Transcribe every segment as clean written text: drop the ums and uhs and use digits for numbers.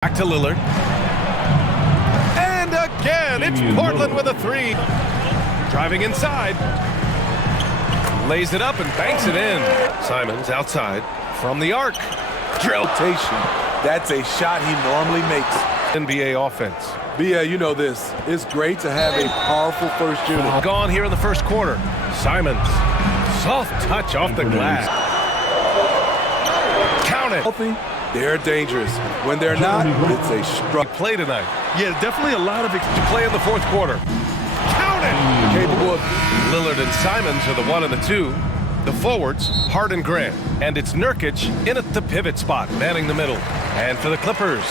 Back to Lillard. And again, it's Portland with a three. Driving inside. Lays it up and banks it in. Simons outside from the arc. Rotation. That's a shot he normally makes. NBA offense. BA, you know this. It's great to have a powerful first unit. Gone here in the first quarter. Simons. Soft touch off the glass. Count it. Healthy, they're dangerous. When they're not, it's a struggle. Play tonight. Yeah, definitely a lot of To play in the fourth quarter. Count it. Capable of Lillard and Simons are the 1 and the 2. The forwards, Hart and Grant. And it's Nurkic in at the pivot spot, manning the middle. And for the Clippers,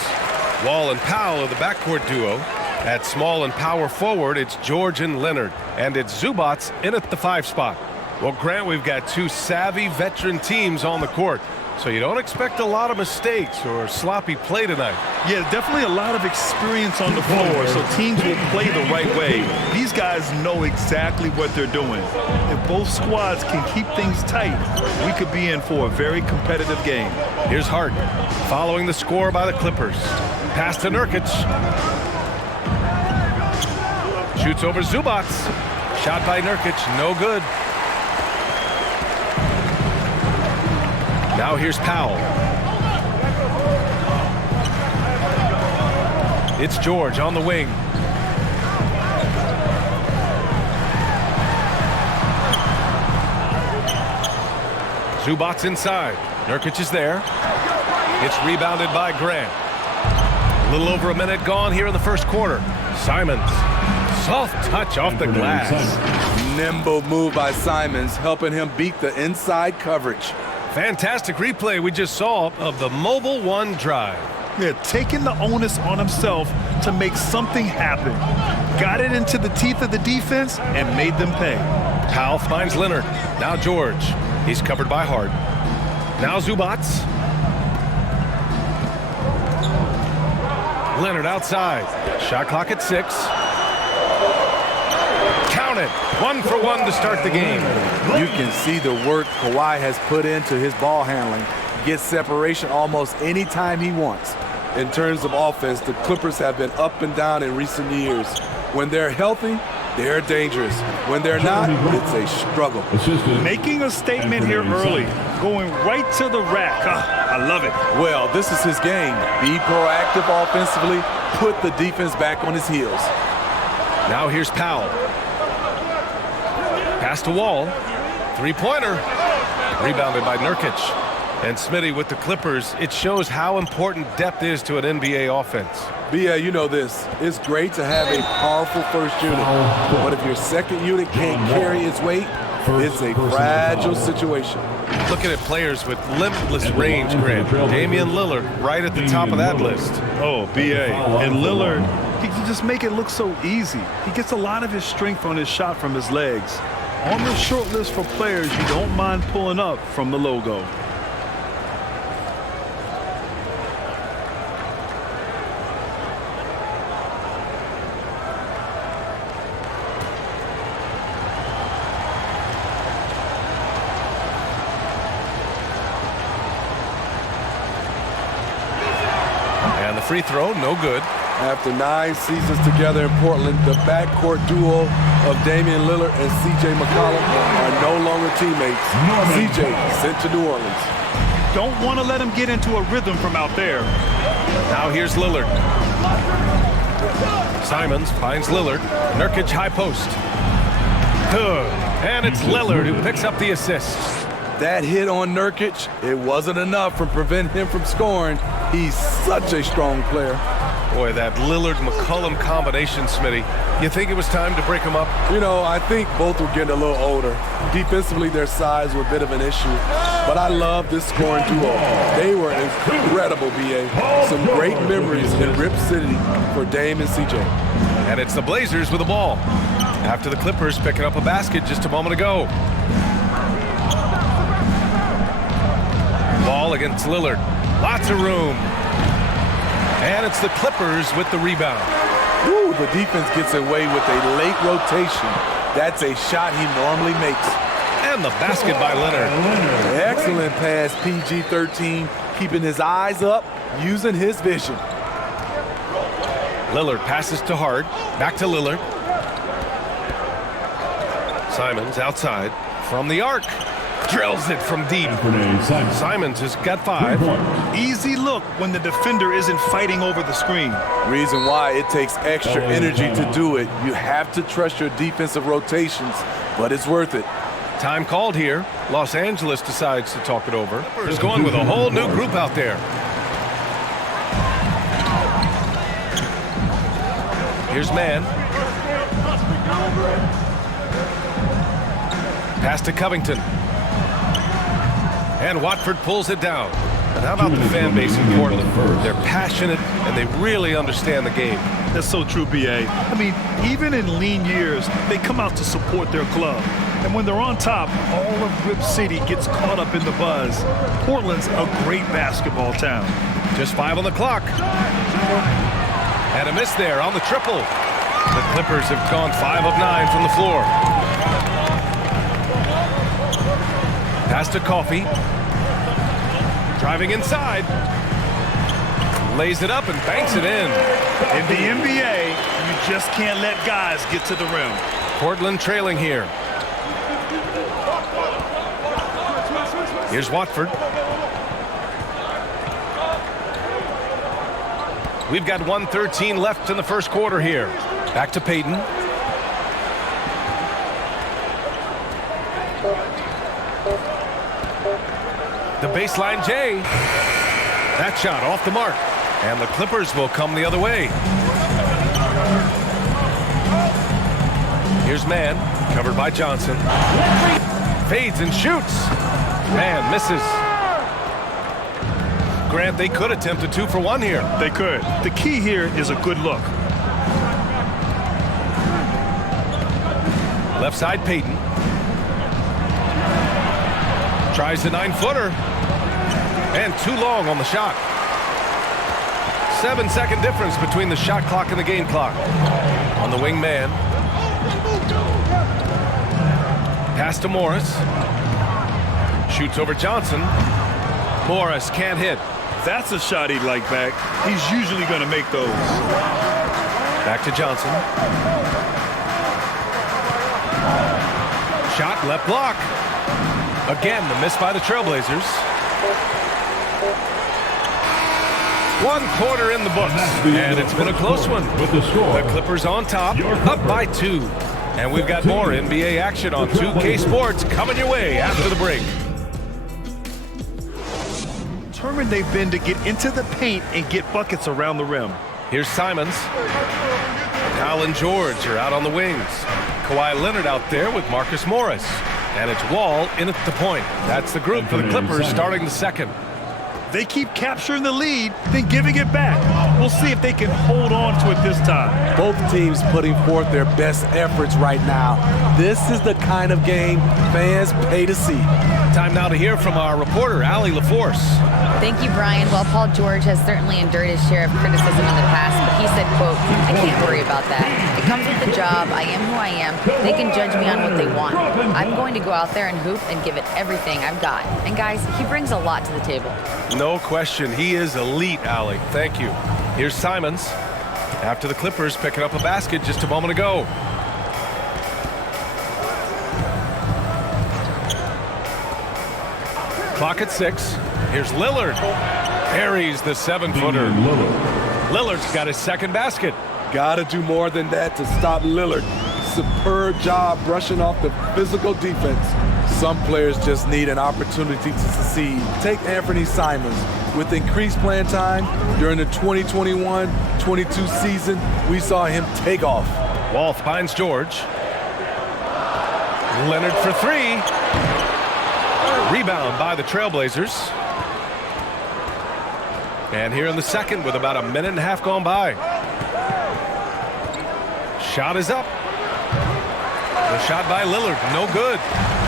Wall and Powell are the backcourt duo. At small and power forward, it's George and Leonard. And it's Zubac in at the 5 spot. Well, Grant, we've got two savvy veteran teams on the court. So you don't expect a lot of mistakes or sloppy play tonight. Yeah, definitely a lot of experience on the floor, so teams will play the right way. These guys know exactly what they're doing. If both squads can keep things tight, we could be in for a very competitive game. Here's Hart, following the score by the Clippers. Pass to Nurkic. Shoots over Zubac. Shot by Nurkic, no good. Now here's Powell. It's George on the wing. Zubac inside. Nurkic is there. It's rebounded by Grant. A little over a minute gone here in the first quarter. Simons. Soft touch off the glass. nimble move by Simons, helping him beat the inside coverage. Fantastic replay we just saw of the Mobile One drive. Yeah, taking the onus on himself to make something happen. Got it into the teeth of the defense and made them pay. Powell finds Leonard. Now George. He's covered by Hart. Now Zubac. Leonard outside. Shot clock at 6. Count it. 1 for 1 to start the game. You can see the work Kawhi has put into his ball handling. Gets separation almost any time he wants. In terms of offense, the Clippers have been up and down in recent years. When they're healthy, they're dangerous. When they're not, it's a struggle. Making a statement here early, going right to the rack. I love it. Well, this is his game. Be proactive offensively, put the defense back on his heels. Now here's Powell. Pass to Wall. Three-pointer. Rebounded by Nurkic. And Smitty with the Clippers, it shows how important depth is to an NBA offense. BA, you know this. It's great to have a powerful first unit. But if your second unit can't carry its weight, it's a fragile situation. Looking at players with limitless range, Grant. Damian Lillard right at the top of that list. Oh, BA. And Lillard, he can just make it look so easy. He gets a lot of his strength on his shot from his legs. On the short list for players you don't mind pulling up from the logo. And the free throw, no good. After 9 seasons together in Portland, the backcourt duo of Damian Lillard and C.J. McCollum are no longer teammates. C.J. sent to New Orleans. Don't want to let him get into a rhythm from out there. Now here's Lillard. Simons finds Lillard. Nurkic high post. Good. And it's Lillard who picks up the assist. That hit on Nurkic, it wasn't enough to prevent him from scoring. He's such a strong player. Boy, that Lillard-McCollum combination, Smitty. You think it was time to break them up? You know, I think both were getting a little older. Defensively, their size was a bit of an issue. But I love this scoring duo. They were incredible, BA. Some great memories in Rip City for Dame and CJ. And it's the Blazers with the ball. After the Clippers picking up a basket just a moment ago. Ball against Lillard. Lots of room. And it's the Clippers with the rebound. Ooh, the defense gets away with a late rotation. That's a shot he normally makes. And the basket by Leonard. Excellent pass, PG-13, keeping his eyes up, using his vision. Lillard passes to Hard. Back to Lillard. Simons outside from the arc. Drills it from deep. Simons has got 5. Easy look when the defender isn't fighting over the screen. Reason why it takes extra energy to do it. You have to trust your defensive rotations, but it's worth it. Time called here. Los Angeles decides to talk it over. Clippers going with a whole new group out there. Here's Man. Pass to Covington. And Watford pulls it down. And how about the fan base in Portland? They're passionate and they really understand the game. That's so true, B.A. I mean, even in lean years, they come out to support their club. And when they're on top, all of Rip City gets caught up in the buzz. Portland's a great basketball town. Just 5 on the clock. And a miss there on the triple. The Clippers have gone 5 of 9 from the floor. Pass to KAWHI. Driving inside. Lays it up and banks it in. In the NBA, you just can't let guys get to the rim. Portland trailing here. Here's Watford. We've got 1:13 left in the first quarter here. Back to Payton. The baseline J. That shot off the mark. And the Clippers will come the other way. Here's Man, covered by Johnson. Fades and shoots. Man misses. Grant, they could attempt a 2 for 1 here. They could. The key here is a good look. Left side, Payton. Tries the 9-footer. And too long on the shot. 7-second difference between the shot clock and the game clock. On the wing man. Pass to Morris. Shoots over Johnson. Morris can't hit. That's a shot he'd like back. He's usually going to make those. Back to Johnson. Shot left block. Again, the miss by the Trailblazers. 1 quarter in the books, and it's been a close one. The Clippers on top, up by 2. And we've got more NBA action on 2K Sports coming your way after the break. Determined they've been to get into the paint and get buckets around the rim. Here's Simons. Kyle and George are out on the wings. KAWHI Leonard out there with Marcus Morris. And it's Wall in at the point. That's the group for the Clippers starting the second. They keep capturing the lead, then giving it back. We'll see if they can hold on to it this time. Both teams putting forth their best efforts right now. This is the kind of game fans pay to see. Time now to hear from our reporter, Allie LaForce. Thank you, Brian. Well, Paul George has certainly endured his share of criticism in the past, but he said, quote, "I can't worry about that. It comes with the job. I am who I am. They can judge me on what they want. I'm going to go out there and hoop and give it everything I've got." And guys, he brings a lot to the table. No question. He is elite, Allie. Thank you. Here's Simons. After the Clippers picking up a basket just a moment ago. Clock at 6. Here's Lillard. Buries the 7-footer. Lillard's got his second basket. Gotta do more than that to stop Lillard. Superb job brushing off the physical defense. Some players just need an opportunity to succeed. Take Anthony Simons. With increased playing time during the 2021-22 season, we saw him take off. Wall finds George. Leonard for 3. Rebound by the Trailblazers. And here in the second with about a minute and a half gone by. Shot is up. The shot by Lillard, no good.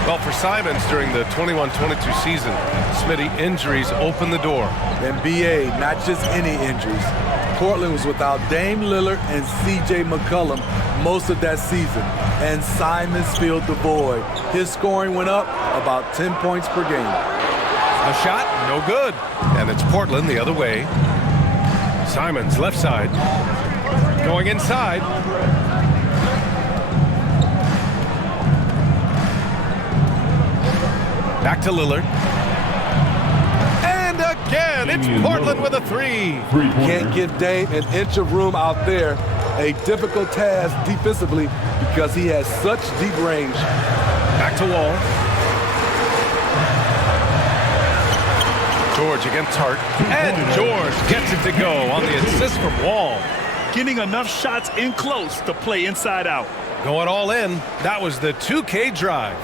Well, for Simons during the 21-22 season, Smitty, injuries opened the door. And BA, not just any injuries. Portland was without Dame Lillard and CJ McCollum most of that season. And Simons filled the void. His scoring went up about 10 points per game. The shot, no good. And it's Portland the other way. Simons left side. Going inside. Back to Lillard. And again, it's Portland with a three. Can't give Dame an inch of room out there. A difficult task defensively because he has such deep range. Back to Wall. George against Hart. And George gets it to go on the assist from Wall. Getting enough shots in close to play inside out. Going all in. That was the 2K drive.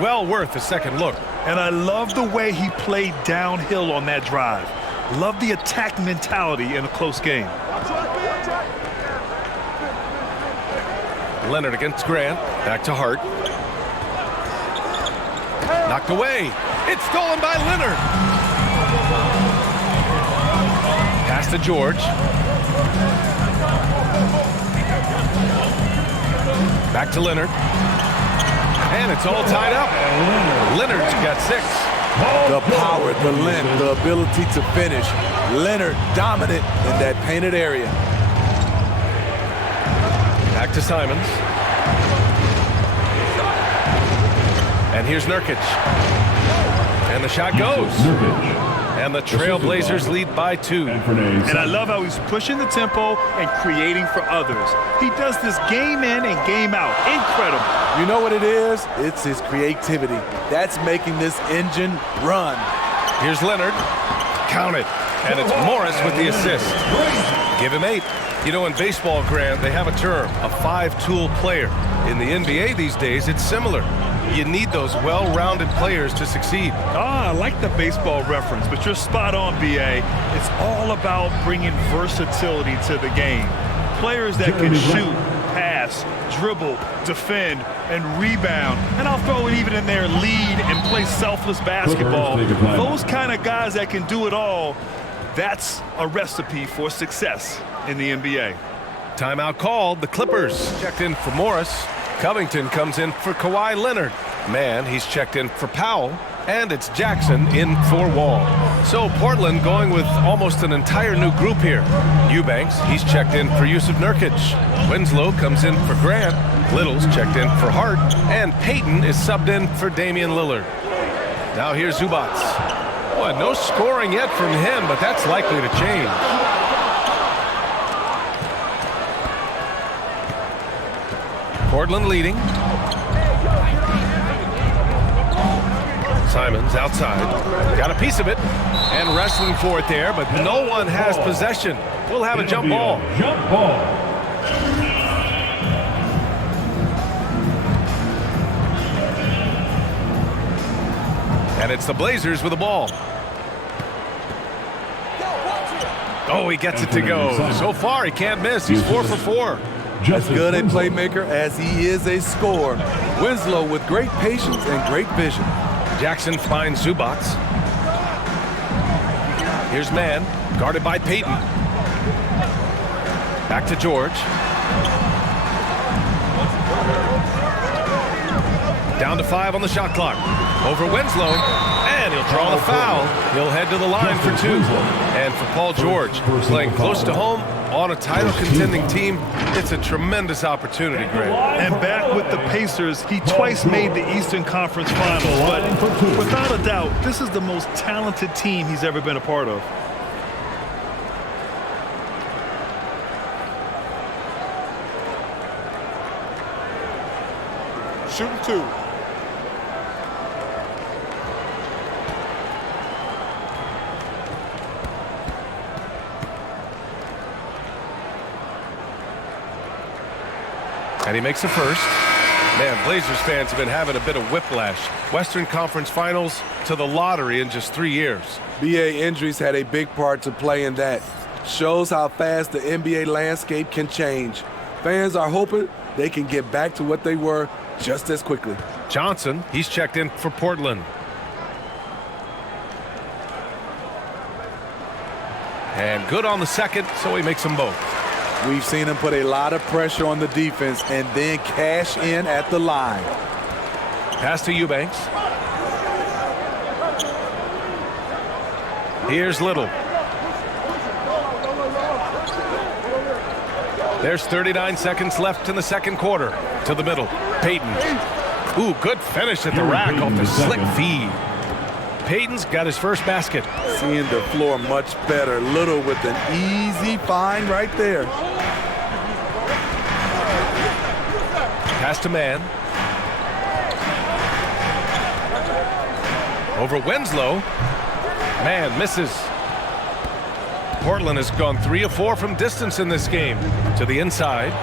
Well worth a second look. And I love the way he played downhill on that drive. Love the attack mentality in a close game. Leonard against Grant. Back to Hart. Knocked away. It's stolen by Leonard. Pass to George. Back to Leonard. And it's all tied up. Leonard's got 6. The power, the length, the ability to finish. Leonard dominant in that painted area. Back to Simons. And here's Nurkic. And the shot goes. And the Trailblazers lead by 2. And I love how he's pushing the tempo and creating for others. He does this game in and game out. Incredible. You know what it is? It's his creativity. That's making this engine run. Here's Leonard. Count it. And it's Morris with the assist. Give him 8. You know, in baseball, Grant, they have a term, a 5-tool player. In the NBA these days, it's similar. You need those well-rounded players to succeed. I like the baseball reference, but you're spot on, B.A. It's all about bringing versatility to the game. Players that can shoot, pass, dribble, defend, and rebound. And I'll throw it even in there, lead and play selfless basketball. Those kind of guys that can do it all, that's a recipe for success in the NBA. Timeout called. The Clippers checked in for Morris. Covington comes in for Kawhi Leonard. Man, he's checked in for Powell. And it's Jackson in for Wall. So Portland going with almost an entire new group here. Eubanks, he's checked in for Yusuf Nurkic. Winslow comes in for Grant. Little's checked in for Hart. And Payton is subbed in for Damian Lillard. Now here's Zubac. Boy, no scoring yet from him, but that's likely to change. Portland leading. Simons outside. Got a piece of it. And wrestling for it there, but no one has possession. We'll have a jump ball. Jump ball. And it's the Blazers with the ball. Oh, he gets it to go. So far, he can't miss. He's 4 for 4. As good a playmaker as he is a scorer. Winslow with great patience and great vision. Jackson finds Zubac. Here's Mann, guarded by Payton. Back to George. Down to 5 on the shot clock. Over Winslow, and he'll draw the foul. He'll head to the line for 2. And for Paul George, playing close to home on a title-contending team, it's a tremendous opportunity, Grant. And back with the Pacers, he twice made the Eastern Conference Finals. But without a doubt, this is the most talented team he's ever been a part of. Shooting 2. And he makes the first. Man, Blazers fans have been having a bit of whiplash. Western Conference Finals to the lottery in just 3 years. BA injuries had a big part to play in that. Shows how fast the NBA landscape can change. Fans are hoping they can get back to what they were just as quickly. Johnson, he's checked in for Portland. And good on the second, so he makes them both. We've seen him put a lot of pressure on the defense and then cash in at the line. Pass to Eubanks. Here's Little. There's 39 seconds left in the second quarter. To the middle. Payton. Ooh, good finish at the rack off the slick feed. Payton's got his first basket. Seeing the floor much better. Little with an easy find right there. Pass to man. Over Winslow. Man misses. Portland has gone 3 of 4 from distance in this game. To the inside.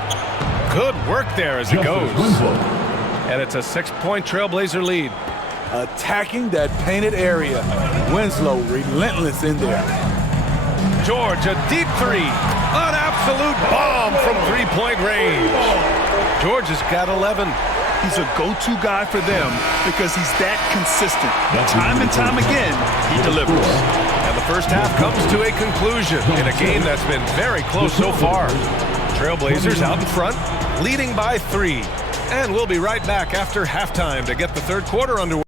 Good work there as it goes. And it's a 6-point Trailblazer lead. Attacking that painted area. Winslow relentless in there. George, a deep three. An absolute bomb from three-point range. George has got 11. He's a go-to guy for them because he's that consistent. Time and time again, he delivers. And the first half comes to a conclusion in a game that's been very close so far. Trailblazers out in front, leading by 3. And we'll be right back after halftime to get the third quarter underway.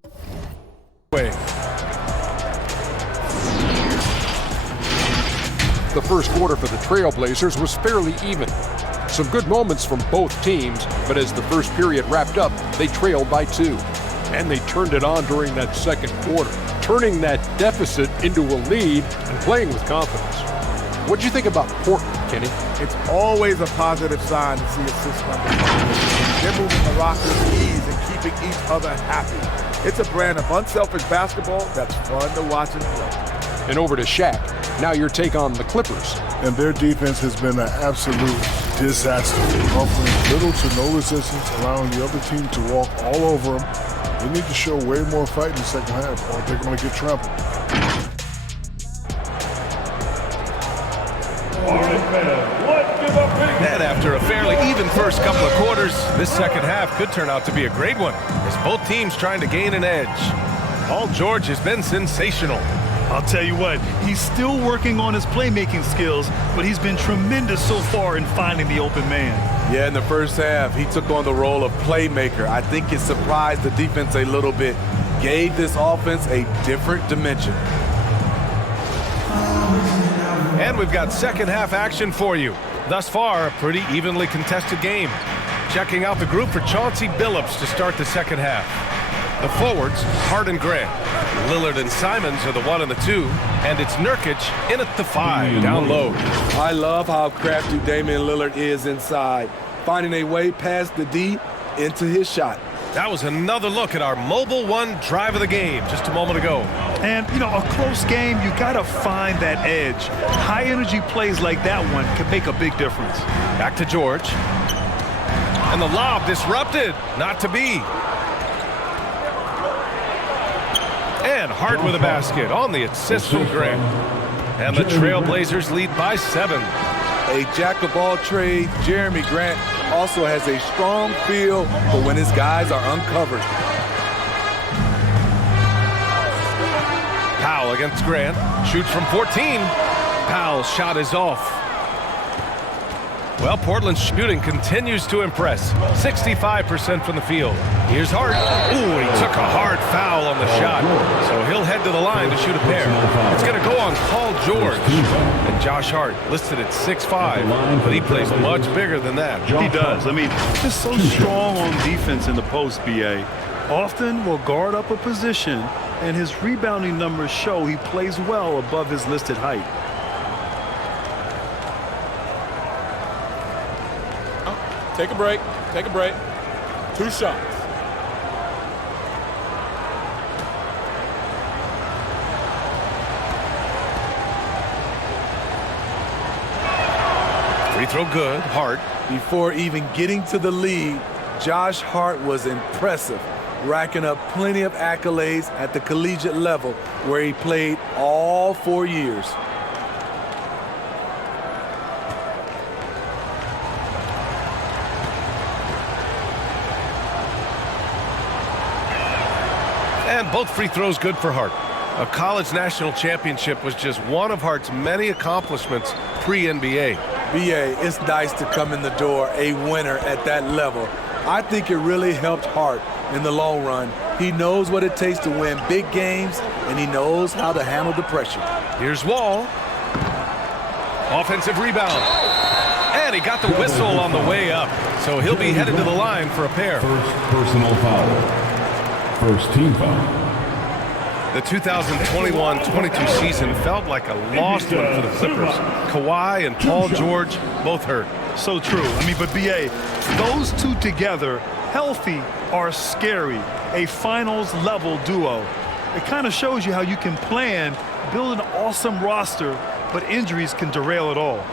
The first quarter for the Trailblazers was fairly even. Some good moments from both teams, but as the first period wrapped up, they trailed by 2. And they turned it on during that second quarter, turning that deficit into a lead and playing with confidence. What'd you think about Portland, Kenny? It's always a positive sign to see a system. They're moving the rock with ease and keeping each other happy. It's a brand of unselfish basketball that's fun to watch and play. And over to Shaq. Now your take on the Clippers. And their defense has been an absolute disaster, offering little to no resistance, allowing the other team to walk all over them. They need to show way more fight in the second half, or they're going to get trampled. And after a fairly even first couple of quarters, this second half could turn out to be a great one as both teams trying to gain an edge. Paul George has been sensational. I'll tell you what, he's still working on his playmaking skills, but he's been tremendous so far in finding the open man. Yeah, in the first half, he took on the role of playmaker. I think it surprised the defense a little bit, gave this offense a different dimension. And we've got second half action for you. Thus far, a pretty evenly contested game. Checking out the group for Chauncey Billups to start the second half. The forwards, Hart and Grant. Lillard and Simons are the 1 and the 2, and it's Nurkic in at the 5, down low. I love how crafty Damian Lillard is inside, finding a way past the D into his shot. That was another look at our Mobile One drive of the game just a moment ago. And, you know, a close game, you got to find that edge. High-energy plays like that one can make a big difference. Back to George. And the lob disrupted, not to be. And Hart with a basket on the assist from Grant. And the Trailblazers lead by 7. A jack of all trades, Jeremy Grant also has a strong feel for when his guys are uncovered. Powell against Grant, shoots from 14. Powell's shot is off. Well, Portland's shooting continues to impress. 65% from the field. Here's Hart. Ooh, he took a hard foul on the shot. So he'll head to the line to shoot a pair. It's going to go on Paul George. And Josh Hart listed at 6'5", but he plays much bigger than that. He does. I mean, just so strong on defense in the post, B.A. Often will guard up a position, and his rebounding numbers show he plays well above his listed height. Take a break. Take a break. 2 shots. Free throw good. Hart. Before even getting to the lead, Josh Hart was impressive, racking up plenty of accolades at the collegiate level where he played all 4 years. And both free throws good for Hart. A college national championship was just one of Hart's many accomplishments pre-NBA. BA, it's nice to come in the door a winner at that level. I think it really helped Hart in the long run. He knows what it takes to win big games, and he knows how to handle the pressure. Here's Wall. Offensive rebound. And he got the whistle on the way up, so he'll be headed to the line for a pair. First personal foul. First team foul. The 2021-22 season felt like a lost one for the Clippers. Kawhi and Paul George both hurt. So true. I mean, but B.A., those two together, healthy, are scary. A finals-level duo. It kind of shows you how you can plan, build an awesome roster, but injuries can derail it all.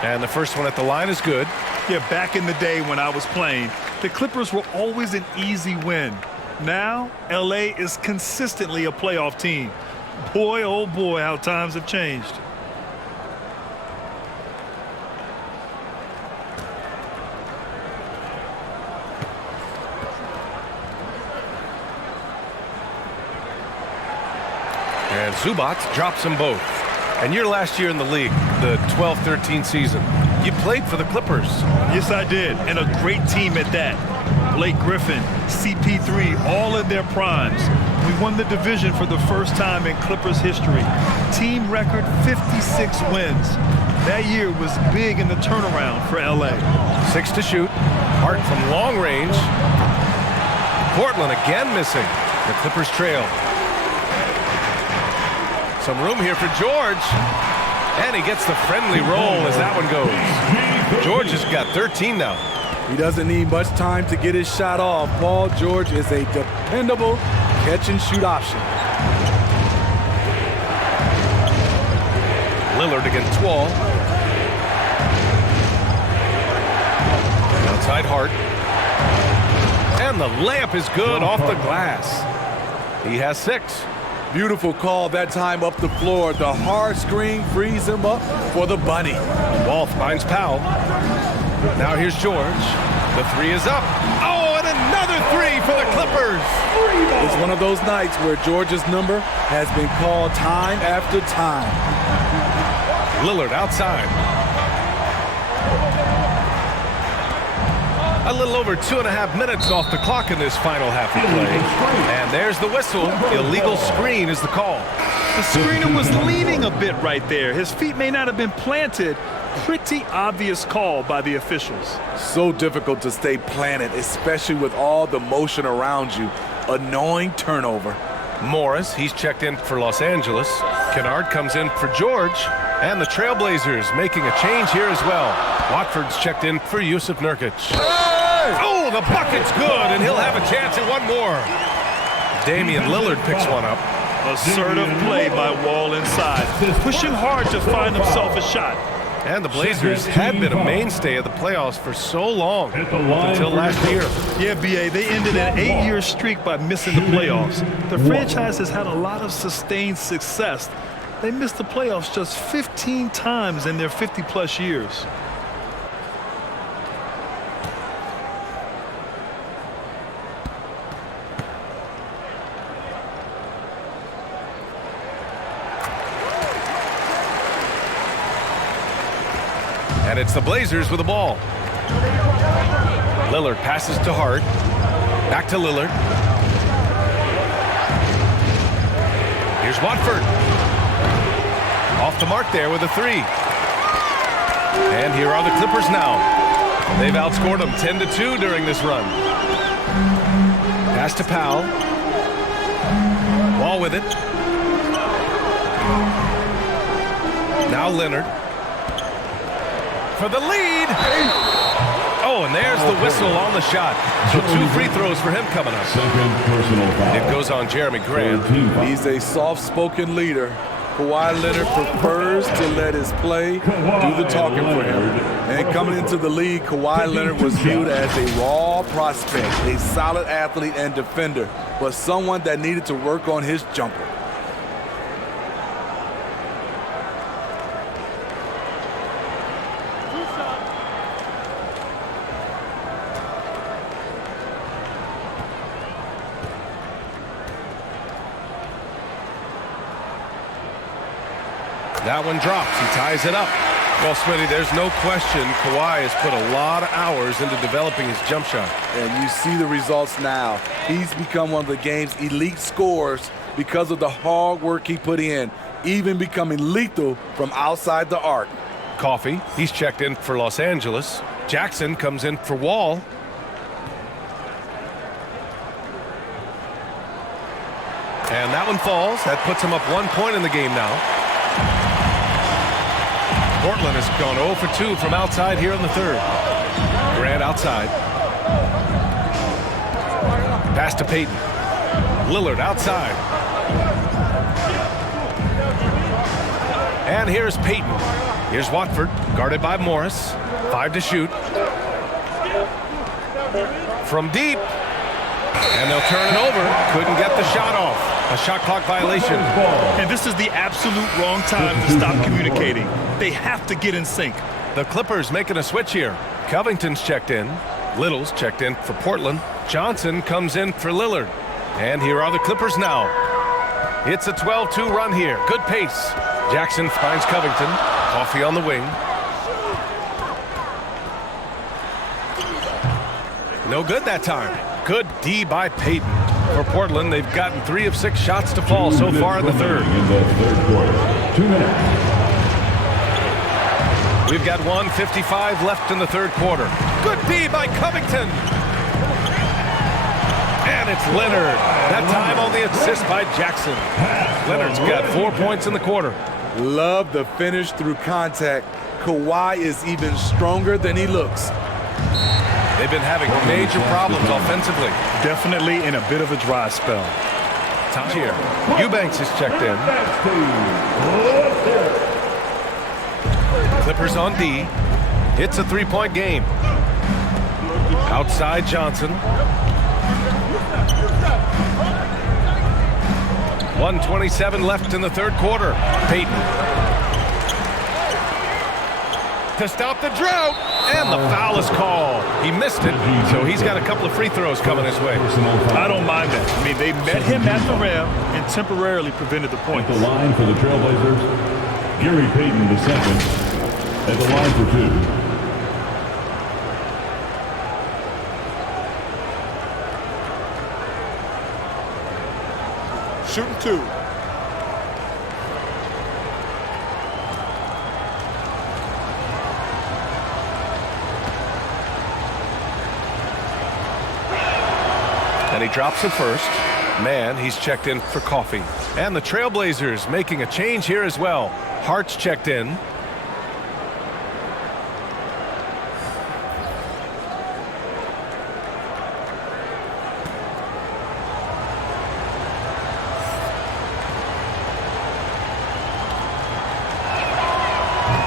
And the first one at the line is good. Yeah, back in the day when I was playing, the Clippers were always an easy win. Now, L.A. is consistently a playoff team. Boy, oh boy, how times have changed. And Zubac drops them both. And your last year in the league, the 12-13 season, you played for the Clippers. Yes, I did, and a great team at that. Blake Griffin, CP3, all in their primes. We won the division for the first time in Clippers history. Team record 56 wins. That year was big in the turnaround for LA. 6 to shoot. Hart from long range. Portland again missing. The Clippers trail. Some room here for George. And he gets the friendly roll as that one goes. George has got 13 now. He doesn't need much time to get his shot off. Paul George is a dependable catch-and-shoot option. Lillard against Wall. Outside Hart. And the layup is good off the glass. He has 6. Beautiful call that time up the floor. The hard screen frees him up for the bunny. Wall finds Powell. Now here's George. The 3 is up. Oh, and another 3 for the Clippers. It's one of those nights where George's number has been called time after time. Lillard outside. A little over 2.5 minutes off the clock in this final half of play. And there's the whistle. Illegal screen is the call. The screener was leaning a bit right there. His feet may not have been planted. Pretty obvious call by the officials. So difficult to stay planted, especially with all the motion around you. Annoying turnover. Morris, he's checked in for Los Angeles. Kennard comes in for George. And the Trailblazers making a change here as well. Watford's checked in for Yusuf Nurkic. Oh, the bucket's good, and he'll have a chance at one more. Damian Lillard picks one up. Assertive play by Wall inside, pushing hard to find himself a shot. And the Blazers had been a mainstay of the playoffs for so long, until last year. Yeah, B.A., they ended an 8-year streak by missing the playoffs. The franchise has had a lot of sustained success. They missed the playoffs just 15 times in their 50-plus years. And it's the Blazers with the ball. Lillard passes to Hart. Back to Lillard. Here's Watford. Off the mark there with a 3. And here are the Clippers now. They've outscored them 10-2 during this run. Pass to Powell. Wall with it. Now Leonard. For the lead. Oh, and there's the whistle on the shot. So 2 free throws for him coming up. Second personal foul. It goes on Jeremy Grant. He's a soft-spoken leader. Kawhi Leonard prefers to let his play do the talking for him. And coming into the league, Kawhi Leonard was viewed as a raw prospect, a solid athlete and defender, but someone that needed to work on his jumper. That one drops. He ties it up. Well, Smitty, there's no question Kawhi has put a lot of hours into developing his jump shot. And you see the results now. He's become one of the game's elite scorers because of the hard work he put in, even becoming lethal from outside the arc. KAWHI, he's checked in for Los Angeles. Jackson comes in for Wall. And that one falls. That puts him up 1 point in the game now. Portland has gone 0 for 2 from outside here in the third. Grant outside. Pass to Payton. Lillard outside. And here's Payton. Here's Watford, guarded by Morris. 5 to shoot. From deep. And they'll turn it over. Couldn't get the shot off. A shot clock violation. And this is the absolute wrong time to stop communicating. They have to get in sync. The Clippers making a switch here. Covington's checked in. Little's checked in for Portland. Johnson comes in for Lillard. And here are the Clippers now. It's a 12-2 run here. Good pace. Jackson finds Covington. KAWHI on the wing. No good that time. Good D by Payton. For Portland, they've gotten 3 of 6 shots to fall so far in the third. In the third quarter. 2 minutes. We've got 1:55 left in the third quarter. Good D by Covington. And it's Leonard. That time on the assist by Jackson. Leonard's got 4 points in the quarter. Love the finish through contact. Kawhi is even stronger than he looks. They've been having major problems offensively. Definitely in a bit of a dry spell. Time here. Eubanks is checked in. Clippers on D. It's a 3-point game. Outside Johnson. 1:27 left in the third quarter. Payton. To stop the drought. And the foul is called. He missed it, so he's got a couple of free throws coming his way. I don't mind that. I mean, they met him at the rim and temporarily prevented the points. At the line for the Trailblazers, Gary Payton II. At the line for 2. Shooting 2. And he drops it first. Man, he's checked in for KAWHI. And the Trailblazers making a change here as well. Hart's checked in.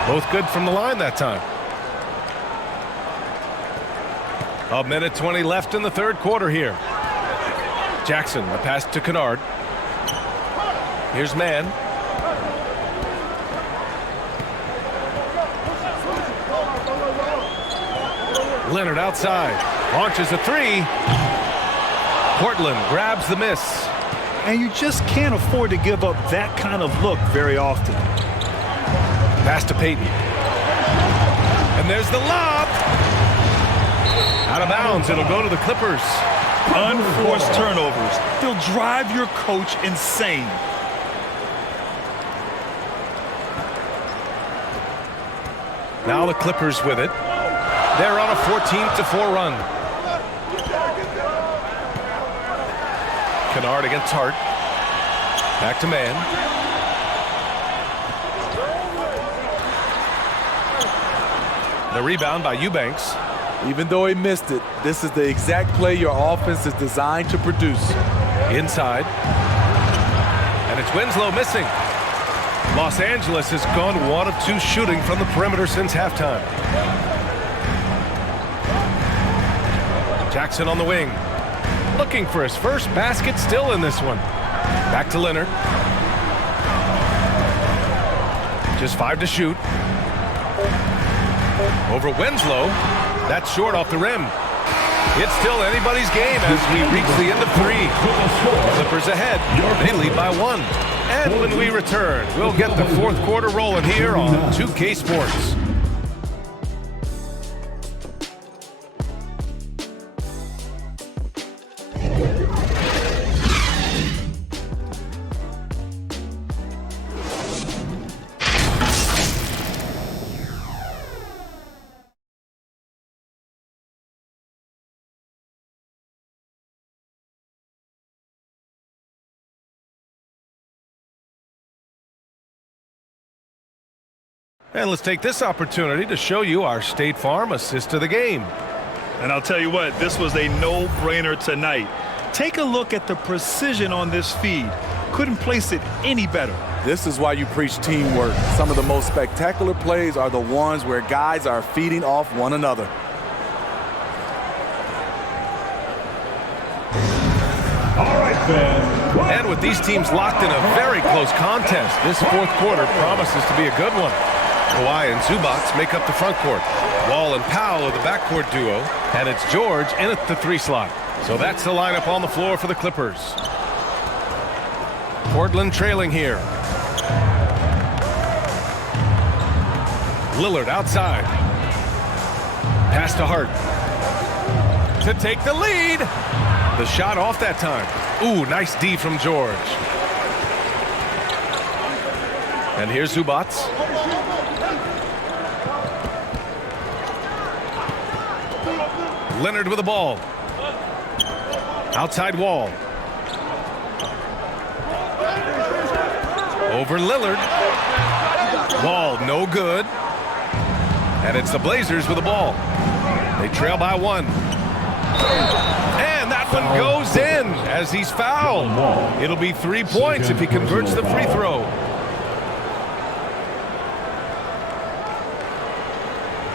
Both good from the line that time. 1:20 left in the third quarter here. Jackson, the pass to Kennard. Here's Man. Leonard outside. Launches a 3. Portland grabs the miss. And you just can't afford to give up that kind of look very often. Pass to Payton. And there's the lob. Out of bounds. It'll go to the Clippers. Unforced turnovers. They'll drive your coach insane. Now the Clippers with it. They're on a 14-4 run. Kennard against Hart. Back to Man. The rebound by Eubanks. Even though he missed it, this is the exact play your offense is designed to produce. Inside. And it's Winslow missing. Los Angeles has gone 1 of 2 shooting from the perimeter since halftime. Jackson on the wing. Looking for his first basket still in this one. Back to Leonard. Just 5 to shoot. Over Winslow. That's short off the rim. It's still anybody's game as we reach the end of 3. Clippers ahead. They lead by 1. And when we return, we'll get the fourth quarter rolling here on 2K Sports. And let's take this opportunity to show you our State Farm assist of the game. And I'll tell you what, this was a no-brainer tonight. Take a look at the precision on this feed. Couldn't place it any better. This is why you preach teamwork. Some of the most spectacular plays are the ones where guys are feeding off one another. And with these teams locked in a very close contest, this fourth quarter promises to be a good one. Kawhi and Zubac make up the front court. Wall and Powell are the backcourt duo, and it's George in at the 3 slot. So that's the lineup on the floor for the Clippers. Portland trailing here. Lillard outside. Pass to Hart. To take the lead. The shot off that time. Ooh, nice D from George. And here's Zubac. Leonard with the ball. Outside Wall. Over Lillard. Wall, no good. And it's the Blazers with the ball. They trail by 1. And that one goes in as he's fouled. It'll be 3 points if he converts the free throw.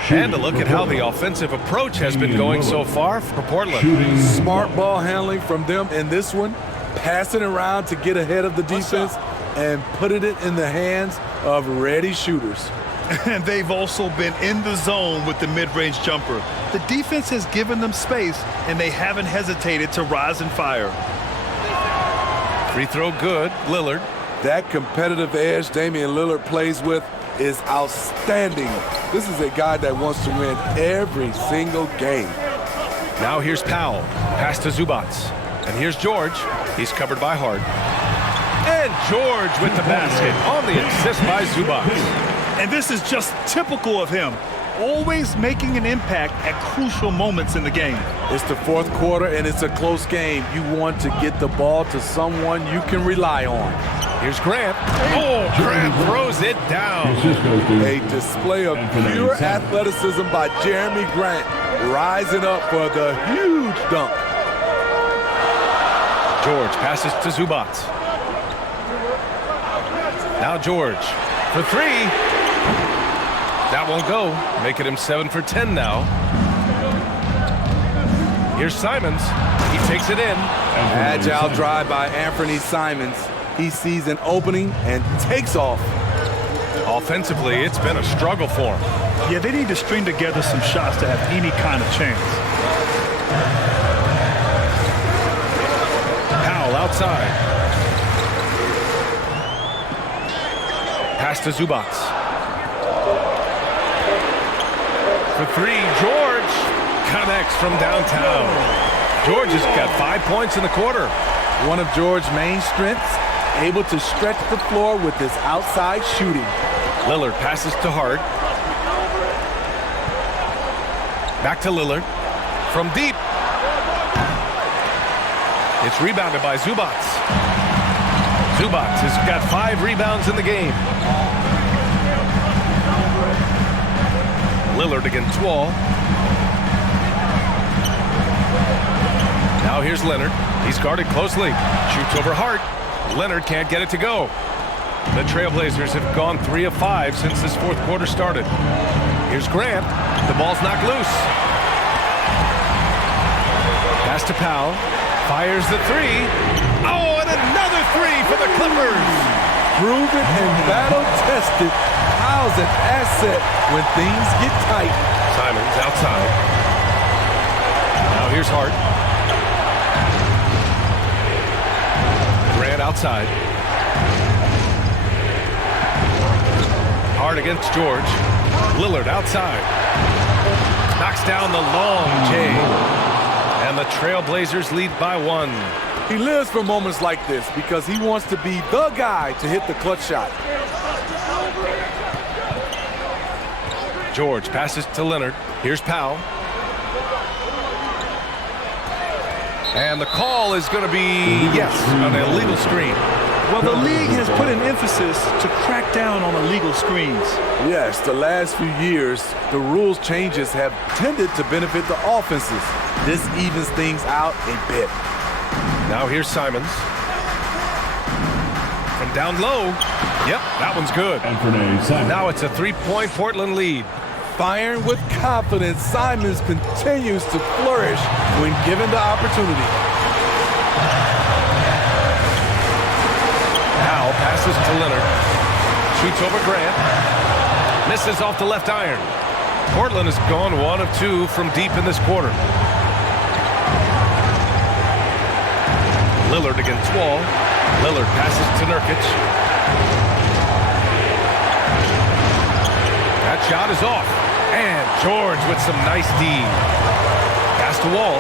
And to look at how the offensive approach has been going so far for Portland. Smart ball handling from them in this one. Passing around to get ahead of the defense and putting it in the hands of ready shooters. And they've also been in the zone with the mid-range jumper. The defense has given them space, and they haven't hesitated to rise and fire. Free throw good, Lillard. That competitive edge Damian Lillard plays with is outstanding. This is a guy that wants to win every single game. Now here's Powell. Pass to Zubac. And here's George. He's covered by Hart. And George with the basket on the assist by Zubac. And this is just typical of him. Always making an impact at crucial moments in the game. It's the fourth quarter, and it's a close game. You want to get the ball to someone you can rely on. Here's Grant. Oh, Grant throws it down. A display of pure athleticism by Jeremy Grant, rising up for the huge dunk. George passes to Zubac. Now George for 3. That won't go, making him 7 for 10 now. Here's Simons. He takes it in. Agile drive by Anthony Simons. He sees an opening and takes off. Offensively, it's been a struggle for him. Yeah, they need to string together some shots to have any kind of chance. Powell outside. Pass to Zubac. For 3, George connects from downtown. George has got 5 points in the quarter. One of George's main strengths, able to stretch the floor with his outside shooting. Lillard passes to Hart. Back to Lillard. From deep. It's rebounded by Zubac. Zubac has got 5 rebounds in the game. Lillard against Wall. Now here's Leonard. He's guarded closely. Shoots over Hart. Leonard can't get it to go. The Trailblazers have gone 3 of 5 since this fourth quarter started. Here's Grant. The ball's knocked loose. Pass to Powell. Fires the 3. Oh, and another 3 for the Clippers. Proven and battle-tested. Powell's an asset when things get tight. Simons outside. Now here's Hart. Grant outside. Hart against George. Lillard outside. Knocks down the long J. And the Trailblazers lead by 1. He lives for moments like this because he wants to be the guy to hit the clutch shot. George passes to Leonard. Here's Powell. And the call is going to be, yes, an illegal screen. Well, the league has put an emphasis to crack down on illegal screens. Yes, the last few years, the rules changes have tended to benefit the offenses. This evens things out a bit. Now here's Simons. From down low. Yep, that one's good. Now it's a 3-point Portland lead. Firing with confidence, Simons continues to flourish when given the opportunity. Now passes to Leonard. Shoots over Grant. Misses off the left iron. Portland has gone 1 of 2 from deep in this quarter. Lillard against Wall. Lillard passes to Nurkic. That shot is off. And George with some nice D. Pass to Wall.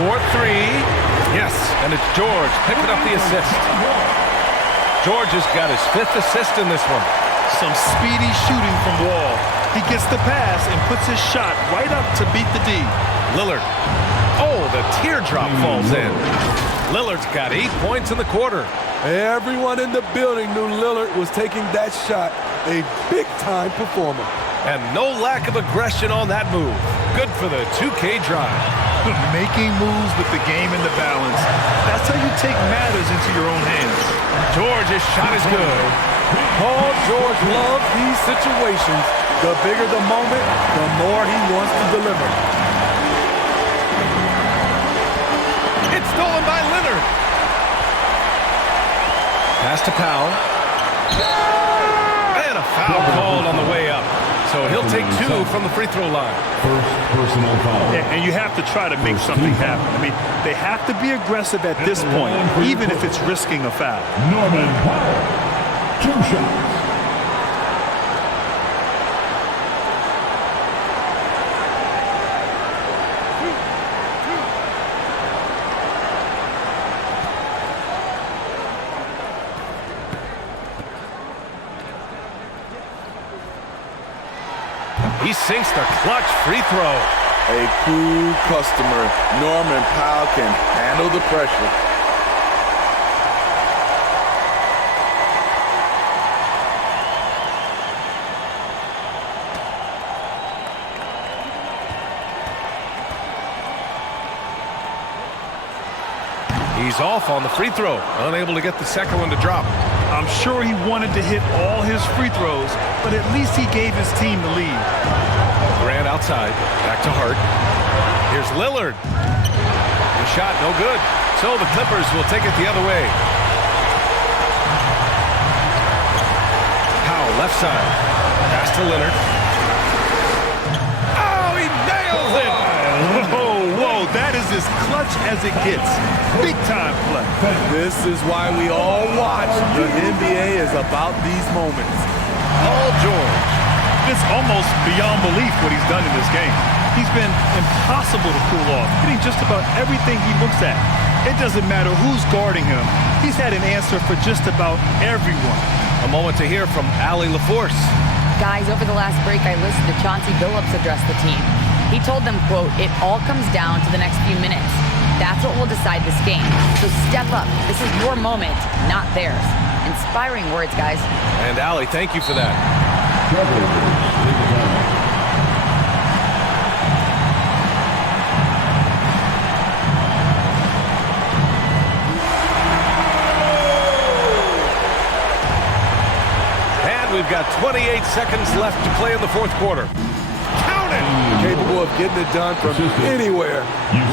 4-3. Yes, and it's George picking up the assist. George has got his 5th assist in this one. Some speedy shooting from Wall. He gets the pass and puts his shot right up to beat the D. Lillard. Oh, the teardrop falls in. Lillard's got 8 points in the quarter. Everyone in the building knew Lillard was taking that shot. A big-time performer. And no lack of aggression on that move. Good for the 2K drive. Making moves with the game in the balance. That's how you take matters into your own hands. George's shot is good. Paul George loves these situations. The bigger the moment, the more he wants to deliver. It's stolen by Leonard. Pass to Powell. And a foul called on the way up. So he'll take 2 from the free throw line. First personal foul. And you have to try to make something happen. I mean, they have to be aggressive at this point, even if it's risking a foul. Norman Powell, 2 shots. He sinks the clutch free throw. A cool customer. Norman Powell can handle the pressure. He's off on the free throw. Unable to get the second one to drop. I'm sure he wanted to hit all his free throws, but at least he gave his team the lead. Grant outside. Back to Hart. Here's Lillard. The shot no good. So the Clippers will take it the other way. Powell left side. Pass to Leonard. Oh, he nails it! Whoa, that is as clutch as it gets. Big time play. This is why we all watch. The NBA is about these moments. Paul George. It's almost beyond belief what he's done in this game. He's been impossible to cool off, hitting just about everything he looks at. It doesn't matter who's guarding him. He's had an answer for just about everyone. A moment to hear from Allie LaForce. Guys, over the last break, I listened to Chauncey Billups address the team. He told them, quote, "It all comes down to the next few minutes. That's what will decide this game. So step up. This is your moment, not theirs." Inspiring words, guys. And Allie, thank you for that. And we've got 28 seconds left to play in the fourth quarter. Count it! Capable of getting it done from anywhere.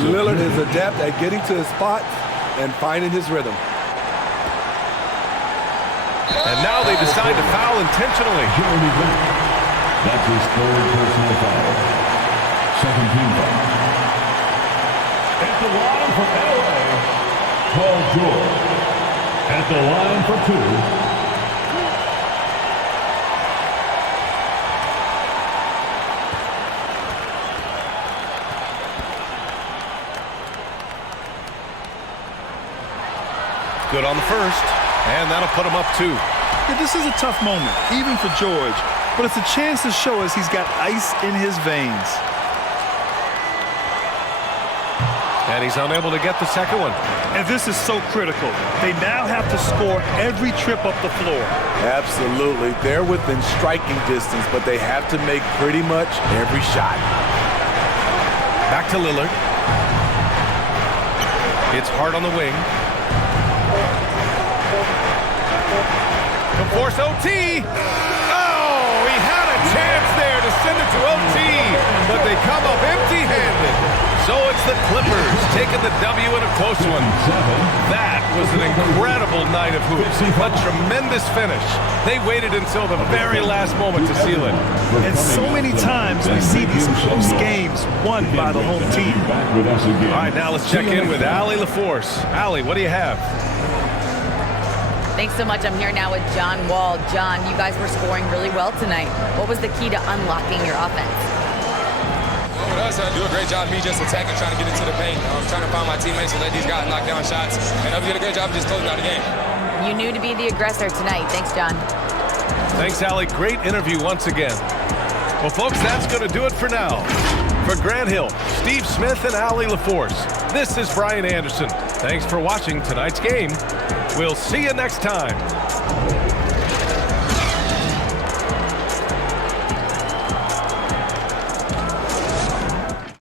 Lillard is adept at getting to his spot and finding his rhythm. And now they decide to foul intentionally. That's his 3rd personal foul. 2nd team foul. At the line for LA, Paul George. At the line for 2. Good on the first, and that'll put him up 2. Yeah, this is a tough moment, even for George, but it's a chance to show us he's got ice in his veins. And he's unable to get the second one. And this is so critical. They now have to score every trip up the floor. Absolutely. They're within striking distance, but they have to make pretty much every shot. Back to Lillard. It's Hart on the wing. To force OT. Oh, he had a chance there to send it to OT, but they come up empty-handed. So it's the Clippers taking the W in a close one. That was an incredible night of hoops. A tremendous finish. They waited until the very last moment to seal it. And so many times we see these close games won by the home team. All right, now let's check in with Allie LaForce. Allie, what do you have? Thanks so much. I'm here now with John Wall. John, you guys were scoring really well tonight. What was the key to unlocking your offense? With us, do a great job of me just attacking, trying to get into the paint, trying to find my teammates and let these guys knock down shots. And we did a great job of just closing out the game. You knew to be the aggressor tonight. Thanks, John. Thanks, Allie. Great interview once again. Well, folks, that's going to do it for now. For Grant Hill, Steve Smith, and Allie LaForce, this is Brian Anderson. Thanks for watching tonight's game. We'll see you next time.